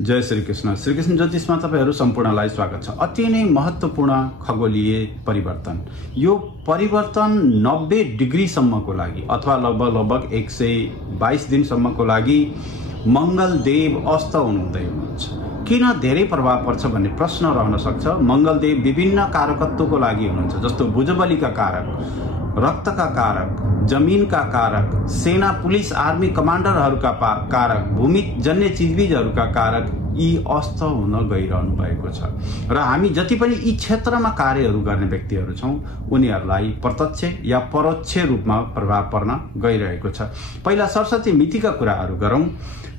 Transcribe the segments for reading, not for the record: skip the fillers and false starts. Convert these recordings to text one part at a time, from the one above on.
जय श्री कृष्ण ज्योतिषमा तपाईहरु सम्पूर्णलाई स्वागत छ। अति नै महत्त्वपूर्ण खगोलीय परिवर्तन। यो परिवर्तन 90 डिग्री सम्मको लागि अथवा लगभग 122 दिन सम्मको लागि मंगल देव अस्त हुनुहुँदै हुनुहुन्छ। किन धेरै प्रभाव पर्छ भन्ने प्रश्न रहन सक्छ। मंगल देव विभिन्न कारकत्वको लागि हुनुहुन्छ, जस्तो भुजबलीका कारक, रक्तका कारक, जमीनका कारक, सेना पुलिस आर्मी कमान्डरहरूका कारक, भूमि जन्य चीजबीजहरूका कारक यी अस्त हुन गइरहनु भएको छ र हामी जति पनि यी क्षेत्रमा कार्यहरू गर्ने व्यक्तिहरू छौं उनीहरूलाई प्रत्यक्ष या परोक्ष रूपमा प्रभाव पर्न गइरहेको छ। पहिला सरस्वती मितिका कुराहरू गरौं।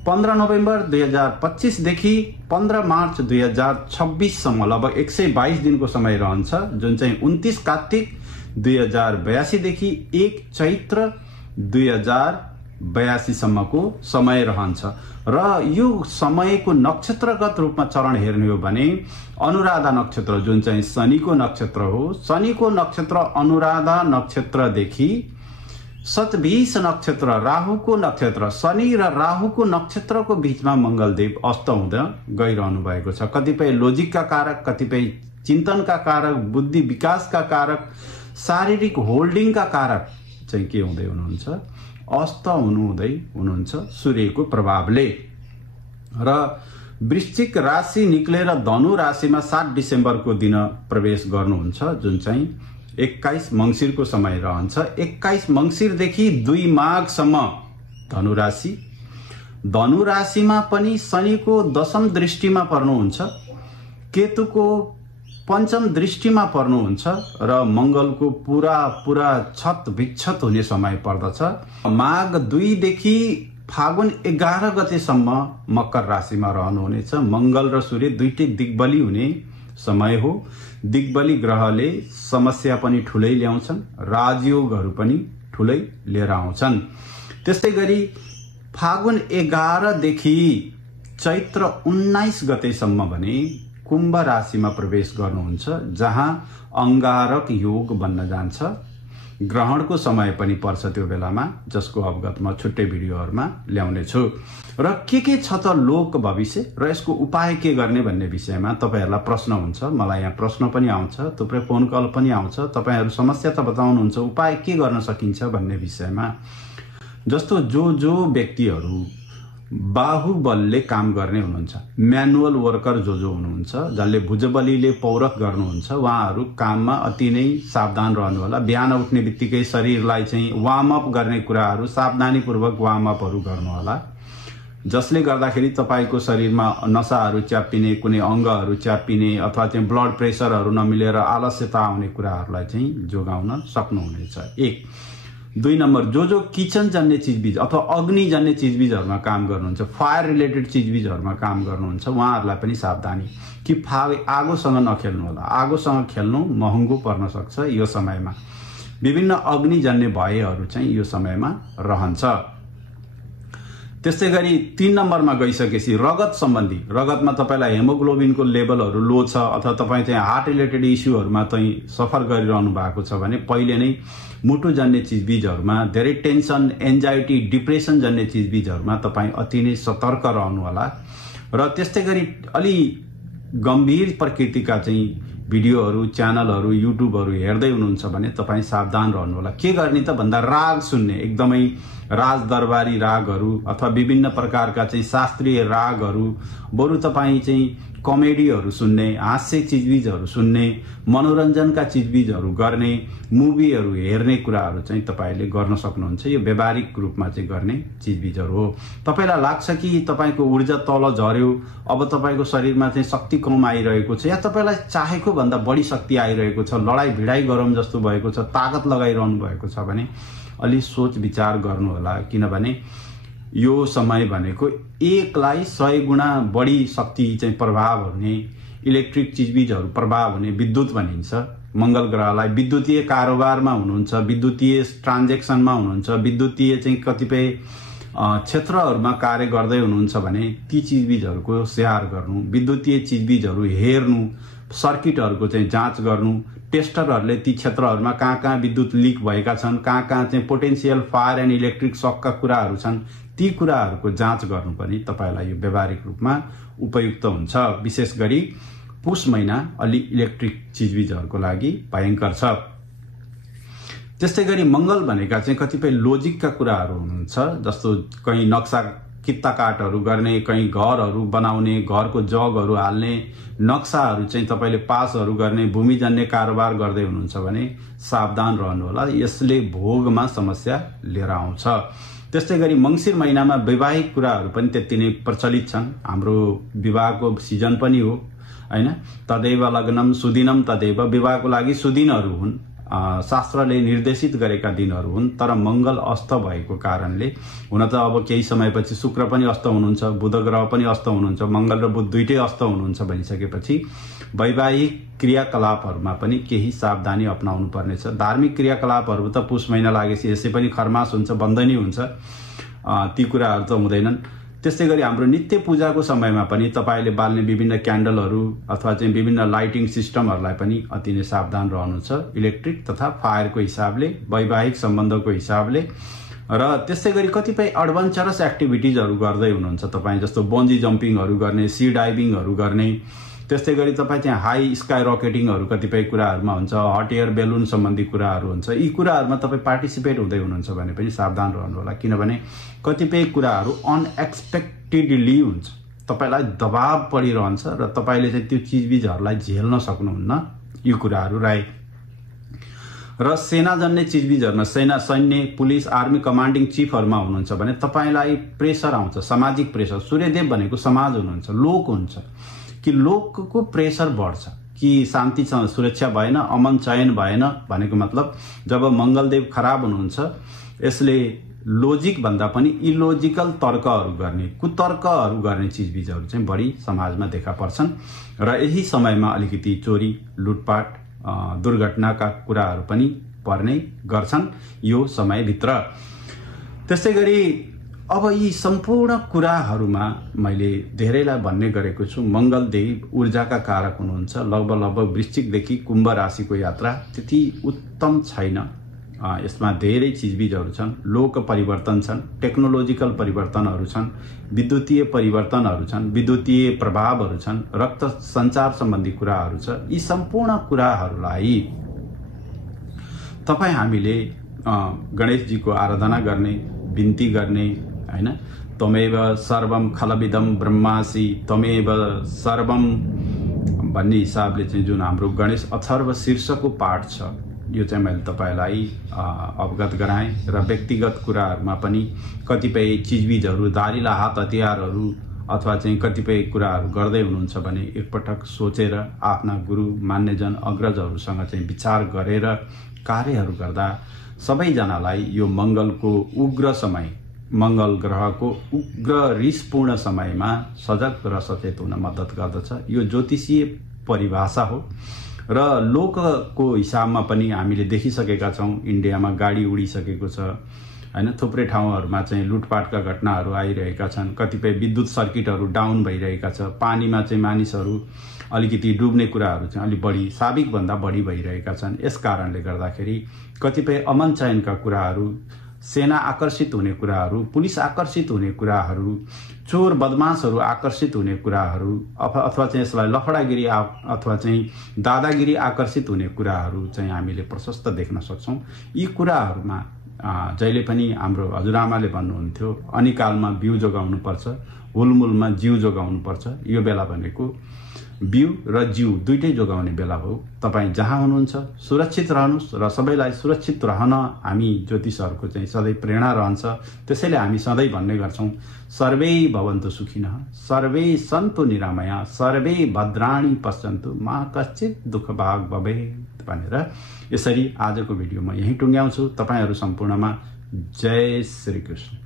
15 नोभेम्बर 2025 देखि 15 मार्च 2026 सम्म लगभग 122 दिनको समय रहन्छ, जुन चाहिँ 29 कार्तिक 2082 देखि 1 चैत्र 2082 सम्मको समय रहन्छ र यो समयको नक्षत्रगत रूपमा चरण हेर्ने हो भने अनुराधा नक्षत्र, जुन चाहिँ शनिको नक्षत्र हो, शनिको नक्षत्र अनुराधा नक्षत्रदेखि सतभिष नक्षत्र राहुको नक्षत्र, शनि र राहुको नक्षत्रको बीचमा मंगलदेव अस्त हुँदै गइरहनु भएको छ। कतिपय लोजिकका कारक, कतिपय चिन्तनका कारक, बुद्धि विकासका कारक, शारीरिक होल्डिङका कारक चाहिँ के हुँदै हुनुहुन्छ, अस्त हुनुहुँदै हुनुहुन्छ सूर्यको प्रभावले। र वृश्चिक राशि निक्लेर धनु राशिमा 7 डिसेम्बरको दिन प्रवेश गर्नुहुन्छ, जुन चाहिँ 21 मंसिरको समय रहन्छ। 21 मंसिरदेखि 2 माघसम्म धनु राशि, धनु राशिमा पनि शनिको दशम दृष्टिमा पर्नुहुन्छ, केतुको पंचम दृष्टिमा पर्नुहुन्छ र मंगलको पूरा छत विक्षत हुने समय पर्दछ। माघ 2 देखि फागुन 11 गतेसम्म मकर राशिमा रहनुहुनेछ। मंगल र सूर्य दुईटै दिग्बली हुने समय हो। दिग्बली ग्रहले समस्या पनि ठूलै ल्याउँछन्, राजयोगहरू पनि ठूलै लिएर आउँछन्। त्यस्तै गरी फागुन 11 देखि चैत्र 19 गतेसम्म भने कुम्भ राशिमा प्रवेश गर्नुहुन्छ, जहाँ अंगारक योग बन्न जान्छ। ग्रहणको समय पनि पर्छ त्यो बेलामा, जसको अवगत म छुट्टै भिडियोहरुमा ल्याउने छु। र के छ त लोक भविष्य र यसको उपाय के गर्ने भन्ने विषयमा तपाईहरुलाई प्रश्न हुन्छ, मलाई यहाँ प्रश्न पनि आउँछ, थुप्रै फोन कल पनि आउँछ। तपाईहरु समस्या त बताउनुहुन्छ, उपाय के गर्न सकिन्छ भन्ने विषयमा। जस्तो जो व्यक्तिहरु बाहुबलले काम गर्ने हुनुहुन्छ, म्यानुअल वर्कर जो हुनुहुन्छ, जसले भुजबलीले पौरख गर्नुहुन्छ, उहाँहरू काममा अति नै सावधान रहनु होला। बिहान उठ्ने बित्तिकै शरीरलाई चाहिँ वार्म अप गर्ने कुराहरू सावधानीपूर्वक वार्म अपहरू गर्नु होला, जसले गर्दाखेरि तपाईको शरीरमा नसाहरू च्याप्पिने, कुनै अंगहरू च्याप्पिने अथवा चाहिँ ब्लड प्रेसरहरू नमिलेर आलस्यता आउने कुराहरूलाई चाहिँ जोगाउन सक्नुहुनेछ। 1 2 नम्बर, जो किचन जन्य चीजबीज अथवा अग्नि जन्य चीजबीजहरुमा काम गर्नुहुन्छ, फायर रिलेटेड चीजबीजहरुमा काम गर्नुहुन्छ, उहाँहरूलाई पनि सावधानी कि आगोसँग नखेल्नु होला। आगोसँग खेल्नु महँगो पर्न सक्छ यो समयमा। विभिन्न अग्नि जन्य भयहरू चाहिँ यो समयमा रहन्छ। त्यस्तै गरी 3 नम्बरमा गइसकेपछि रगत सम्बन्धी, रगतमा तपाईलाई हेमोग्लोबिनको लेभलहरू लो छ अथवा तपाई चाहिँ हार्ट रिलेटेड इस्युहरुमा चाहिँ सफर गरिरहनु भएको छ भने पहिले नै मुटु जन्य चीजबीजहरुमा धेरै टेन्सन, एन्जाइटी, डिप्रेसन जन्य चीजबीजहरुमा तपाई अति नै सतर्क रहनु होला। र त्यस्तै गरी अलि गम्भीर प्रकृतिका चाहिँ भिडियोहरू, च्यानलहरू, युट्युबहरू हेर्दै हुनुहुन्छ भने तपाई सावधान रहनु होला। के गर्ने त भन्दा राग सुन्ने, एकदमै राजदरबारी रागहरू अथवा विभिन्न प्रकारका चाहिँ शास्त्रीय रागहरू, बरु तपाई चाहिँ कमेडीहरू सुन्ने, हास्य चीजबीजहरू सुन्ने, मनोरञ्जनका चीजबीजहरू गर्ने, मुभीहरू हेर्ने कुराहरू चाहिँ तपाईले गर्न सक्नुहुन्छ। यो व्यावहारिक रूपमा चाहिँ गर्ने चीजबीजहरू हो। तपाईलाई लाग्छ कि तपाईको ऊर्जा तल झर्यो, अब तपाईको शरीरमा चाहिँ शक्ति कम आइरहेको छ या तपाईलाई चाहेको भन्दा बढी शक्ति आइरहेको छ, लडाई भिडाई गरौँ जस्तो भएको छ, ताकत लगाइरहनु भएको छ भने अलि सोच विचार गर्नु होला। किनभने यो समय भनेको 1लाई 100 गुणा बढी शक्ति चाहिँ प्रभाव हुने, इलेक्ट्रिक चीजबीजहरू प्रभाव हुने विद्युत भनिन्छ। मंगल ग्रहलाई विद्युतीय कारोबारमा हुनुहुन्छ, विद्युतीय ट्रान्जेक्सनमा हुनुहुन्छ, विद्युतीय चाहिँ कतिपय क्षेत्रहरूमा कार्य गर्दै हुनुहुन्छ भने ती चीजबीजहरूको स्याहार गर्नु, विद्युतीय चीजबीजहरू हेर्नु, सर्किटहरूको चाहिँ जाँच गर्नु, टेस्टरहरूले ती क्षेत्रहरूमा कहाँ विद्युत लिक भएका छन्, कहाँ चाहिँ पोटेन्शियल फायर एन्ड इलेक्ट्रिक सकका कुराहरू छन्, ती कुराहरूको जाँच गर्नु पनि तपाईलाई यो व्यावहारिक रूपमा उपयुक्त हुन्छ। विशेष गरी पुष महिना अलि इलेक्ट्रिक चिजबिजहरूको लागि भयंकर छ। त्यस्तै गरी मंगल भनेका चाहिँ कतिपय लोजिकका कुराहरू हुनुहुन्छ, जस्तो कहीं नक्सा कित्ता काटहरू गर्ने, कहीं घरहरू बनाउने, घरको जगहरू हाल्ने, नक्साहरू चाहिँ तपाईले पासहरू गर्ने, भूमिजन्य कारोबार गर्दै हुनुहुन्छ भने सावधान रहनु होला, यसले भोगमा समस्या लिएर आउँछ। त्यस्तै गरी मंसिर महिनामा वैवाहिक कुराहरू पनि त्यति नै प्रचलित छन्। हाम्रो विवाहको सिजन पनि हो हैन। तदैव लग्नम सुदिनम तदैव, विवाहको लागि सुदिनहरू हुन्, शास्त्रले निर्देशित गरेका दिनहरू हुन्। तर मंगल अस्त भएको कारणले, हुन त अब केही समयपछि शुक्र पनि अस्त हुनुहुन्छ, बुध ग्रह पनि अस्त हुनुहुन्छ, मंगल र बुध दुईटै अस्त हुनुहुन्छ भनिसकेपछि वैवाहिक क्रियाकलापहरूमा पनि केही सावधानी अपनाउनु पर्नेछ। धार्मिक क्रियाकलापहरू त पुष महिना लागेपछि यसै पनि खरमास हुन्छ, बन्धनी हुन्छ, ती कुराहरू त हुँदैनन्। त्यस्तै गरी हाम्रो नित्य पूजाको समयमा पनि तपाईले बाल्ने विभिन्न क्यान्डलहरू अथवा चाहिँ विभिन्न लाइटिङ सिस्टमहरूलाई पनि अति नै सावधान रहनु छ, इलेक्ट्रिक तथा फायरको हिसाबले, वैवाहिक सम्बन्धको हिसाबले। र त्यस्तै गरी कतिपय एडभेन्चरस एक्टिभिटिजहरू गर्दै हुनुहुन्छ तपाईँ, जस्तो बन्जी जम्पिङहरू गर्ने, सी डाइभिङहरू गर्ने, त्यस्तै गरी तपाईँ चाहिँ हाई स्काई रकेटिङहरू कतिपय कुराहरूमा हुन्छ, हट एयर बेलुन सम्बन्धी कुराहरू हुन्छ। यी कुराहरूमा तपाईँ पार्टिसिपेट हुँदै हुनुहुन्छ भने पनि सावधान रहनु होला, किनभने कतिपय कुराहरू अनएक्सपेक्टेडली हुन्छ, तपाईलाई दबाव परिरहन्छ र तपाईले चाहिँ त्यो चिजबिजहरूलाई झेल्न सक्नुहुन्न। यी कुराहरू रहे। र सेनाजन्य चिजबिजहरूमा सैन्य, पुलिस, आर्मी कमान्डिङ चिफहरूमा हुनुहुन्छ भने तपाईलाई प्रेसर आउँछ, सामाजिक प्रेसर। सूर्यदेव भनेको समाज हुनुहुन्छ, लोक हुन्छ, कि लोकको प्रेसर बढ्छ कि शान्ति सुरक्षा भएन, अमन चयन भएन भनेको मतलब जब मंगलदेव खराब हुनुहुन्छ यसले लोजिक भन्दा पनि इलोजिकल तर्कहरू गर्ने, कुतर्कहरू गर्ने चिजबिजहरू चाहिँ बढी समाजमा देखा पर्छन्। र यही समयमा अलिकति चोरी, लुटपाट, दुर्घटनाका कुराहरू पनि पर्ने गर्छन् यो समयभित्र। त्यस्तै गरी अब यी सम्पूर्ण कुराहरूमा मैले धेरैलाई भन्ने गरेको छु, मंगलदेव ऊर्जाका कारक हुनुहुन्छ। लगभग वृश्चिकदेखि कुम्भ राशिको यात्रा त्यति उत्तम छैन। यसमा धेरै चिजबिजहरू छन्, लोक परिवर्तन छन्, टेक्नोलोजिकल परिवर्तनहरू छन्, विद्युतीय परिवर्तनहरू छन्, विद्युतीय प्रभावहरू छन्, रक्त सञ्चार सम्बन्धी कुराहरू छ। यी सम्पूर्ण कुराहरूलाई तपाईँ हामीले गणेशजीको आराधना गर्ने, बिन्ती गर्ने हैन। त्वमेव सर्वम खलविदम ब्रह्मासि त्वमेव सर्वम भन्ने हिसाबले चाहिँ जुन हाम्रो गणेश अथर्व शीर्षको पाठ छ, यो चाहिँ मैले तपाईलाई अवगत गराएँ। र व्यक्तिगत कुराहरूमा पनि कतिपय चिजबिजहरू, धारिला हात हतियारहरू अथवा चाहिँ कतिपय कुराहरू गर्दै हुनुहुन्छ भने एकपटक सोचेर आफ्ना गुरु, मान्यजन, अग्रजहरूसँग चाहिँ विचार गरेर कार्यहरू गर्दा सबैजनालाई यो मंगलको उग्र समय, मंगल ग्रहको उग्र रिसपूर्ण समयमा सजग र सचेत हुन मद्दत गर्दछ। यो ज्योतिषीय परिभाषा हो र लोकको हिसाबमा पनि हामीले देखिसकेका छौं। इन्डियामा गाडी उडिसकेको छ हैन, थुप्रै ठाउँहरूमा चाहिँ लुटपाटका घटनाहरू आइरहेका छन्, कतिपय विद्युत सर्किटहरू डाउन भइरहेका छ, पानीमा चाहिँ मानिसहरू अलिकति डुब्ने कुराहरू चाहिँ अलि बढी, साबिक भन्दा बढी भइरहेका छन्। यस कारणले गर्दाखेरि कतिपय अमन चयनका कुराहरू, सेना आकर्षित हुने कुराहरू, पुलिस आकर्षित हुने कुराहरू, चोर बदमाशहरू आकर्षित हुने कुराहरू अथवा चाहिँ यसलाई लफडागिरी अथवा चाहिँ दादागिरी आकर्षित हुने कुराहरू चाहिँ हामीले प्रशस्त देख्न सक्छौं। यी कुराहरूमा जहिले पनि हाम्रो हजुरआमाले भन्नुहुन्थ्यो, अनिकालमा बिउ जोगाउनु पर्छ, हुलमुलमा जिउ जोगाउनु पर्छ। यो बेला भनेको बिउ र जिउ दुईटै जोगाउने बेला हो। तपाईं जहाँ हुनुहुन्छ सुरक्षित रहनुस् र सबैलाई सुरक्षित रहन हामी ज्योतिषहरूको चाहिँ सधैँ प्रेरणा रहन्छ। त्यसैले हामी सधैँ भन्ने गर्छौं, सर्वे भवन्तु सुखिनः, सर्वे सन्तु निरामया, सर्वे भद्राणि पश्यन्तु, मा कश्चित् दुःख भाग भवेत् भनेर। यसरी आजको भिडियो म यही टुङ्ग्याउँछु। तपाईहरु सम्पूर्णमा जय श्री कृष्ण।